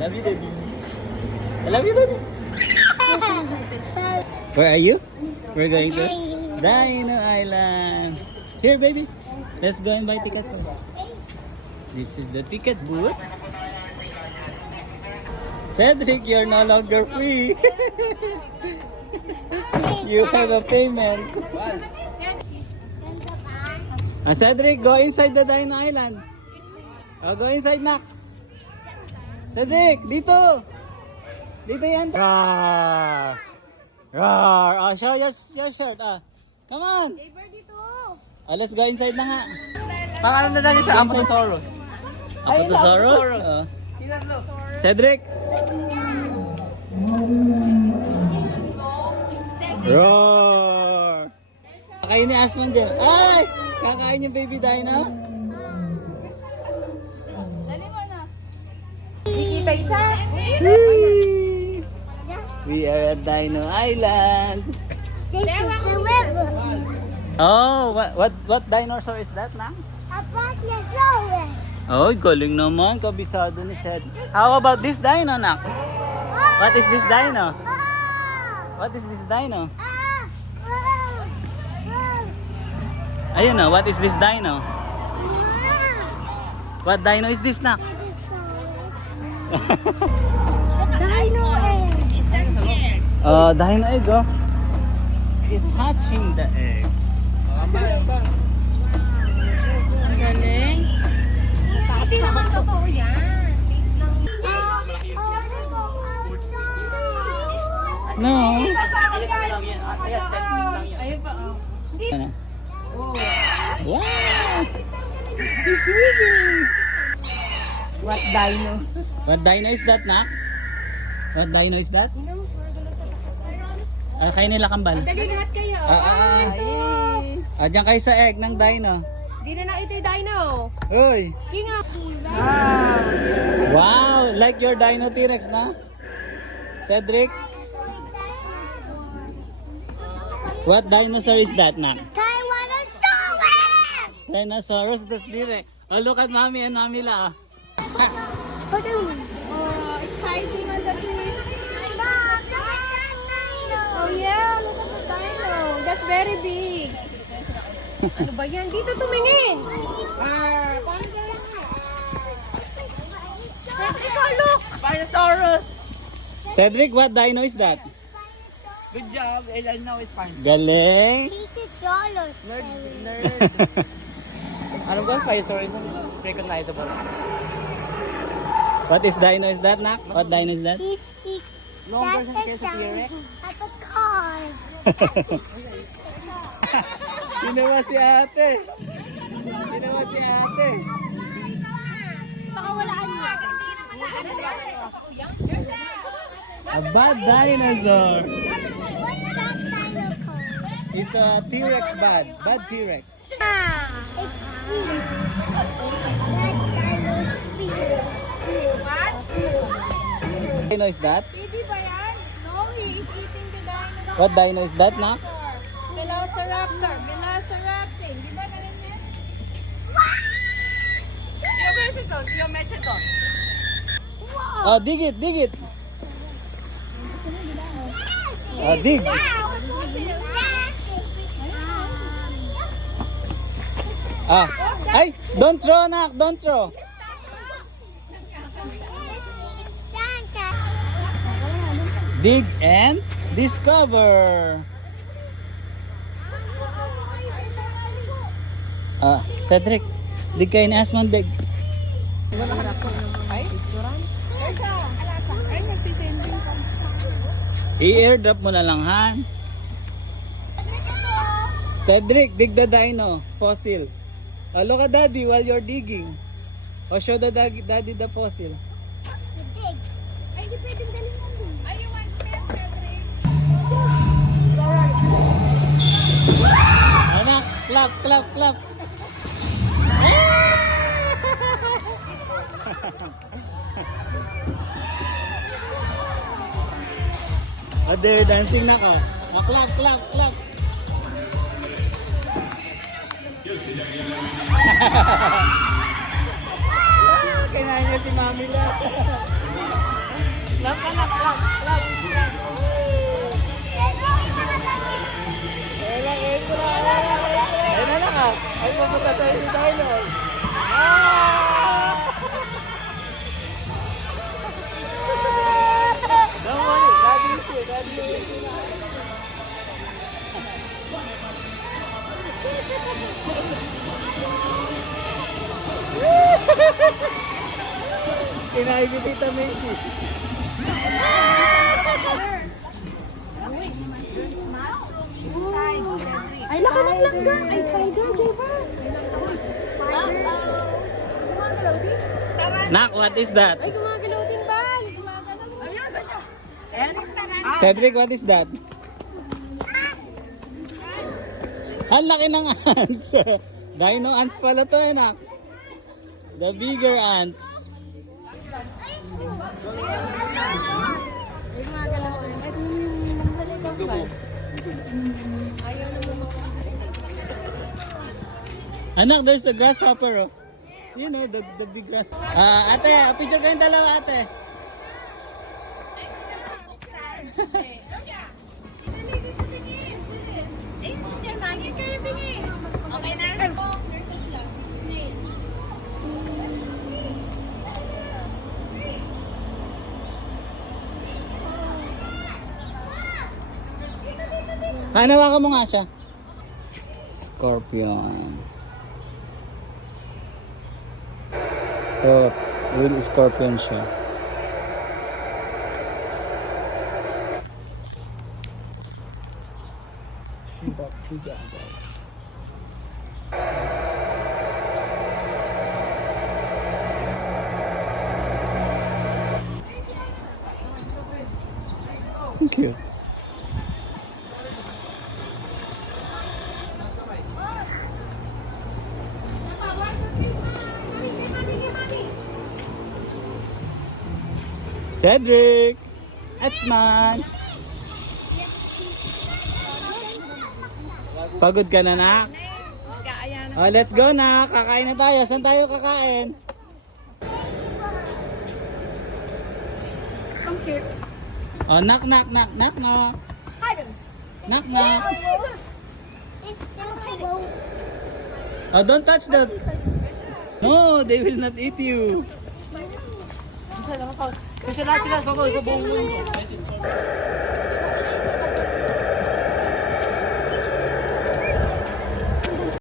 love you, Daddy. I love you, Daddy. Where are you? We're going to Dino Island. Here, baby. Let's go and buy ticket first. This is the ticket booth. Cedric, you're no longer free. You have a payment. Cedric, go inside the Dino Island. Go inside, Nak. Cedric, dito. Dito yan. Roar. Roar. Show your shirt. Come on. Let's go inside na nga. Pangalan na lang sa Apatosaurus. Apatosaurus? Cedric. Roar. Kakain ni Asman dyan. Ay! Kakain yung baby dino. Dali mo na. Kikita isa. We are at Dino Island. Oh, what dinosaur is that, Nang? Apatosaurus. Oh, galing naman. Kabisado ni Sed. How about this dino, Nang? What is this dino? What is this dino? Ayun na, what is this dino? What dino is this, Nak? Dino egg. Dino egg, oh. It's hatching the eggs. Galing. Hindi naman totoo yan. No. Ayun pa, oh. Ano? Wow! It's moving! What dino? What dino is that, Nak? What dino is that? Kayo nila kambal. Dali lahat kayo. Diyan kayo sa egg ng dino. Di na ito yung dino. Uy! King of. Wow! Like your dino T-Rex, na? Cedric? What dinosaur is that, Nak? Tyrannosaurus. Dinosaurus, that's T-Rex. Oh, look at mommy and mommy la. Oh, exciting on the tree. Mom, look at that dino. Oh yeah, look at the dino. That's very big. Ano ba yan? Dito tumingin. Cedric, oh look! Spinosaurus! Cedric, what dino is that? Good job, I know it's fine. Galing! Pterosaurus. Nerd. Ano ba? Spinosaurus? Recognizable. What is dino is that, Nak? What dino is that? Longer than case of T-Rex. At a car. Ginawa si ate. Ginawa si ate. Pakawalaan mo. A bad dinosaur. What's that dino called? It's a T-Rex bad. Bad T-Rex. It's big. That dino's big. What dino is that? Baby ba yan? No, he is eating the dino. What dino is that, Nak? Velociraptor. Velociraptor. Di ba galing yan? Geometrodon. Oh, dig it, dig it. Dig. Ay, don't throw, Nak, don't throw. Dig and discover. Cedric, dig kayo ni Asman, dig. I-airdrop mo na lang, Han. Cedric, dig the dino fossil. Look at Daddy while you're digging. Show the daddy the fossil. Ay, di pwedeng galingan dun. Ay, you want to get Cedric? Anak, clap, clap, clap. They're dancing na ko. Clap, clap, clap. Kinain niya si Mami lang. Lang ka na, lang. Ayun na lang ah. Ay, pupunta tayo si Dino. Don't worry, daddy is here, daddy is here. Kinain ko Tita Macy. Ay, laki ng langgam. Ay, spider, Jeva. Gumagalaw din. Nak, what is that? Ay, gumagalaw din ba? Ayun ba siya? Cedric, what is that? Ang laki ng ants. Dino ants pala to eh, nak. The bigger ants. Ay, gumagalaw din. Ay, nanghalikang ba? Ayaw na mo Anak, there's a grasshopper, oh. You know, the big grass. Ate, picture kayong dalawa, ate. Hanawakan mo nga siya. Scorpion. Ito, real scorpion siya. Thank you. Cedric! Atsman! Pagod ka na, nak? Oh, let's go na. Kakain na tayo. Saan tayo kakain? Come here. Oh, knock, knock, knock, knock, no. Knock, knock. Oh, don't touch that. No, they will not eat you. Kasi lahat sila sa buong mundo.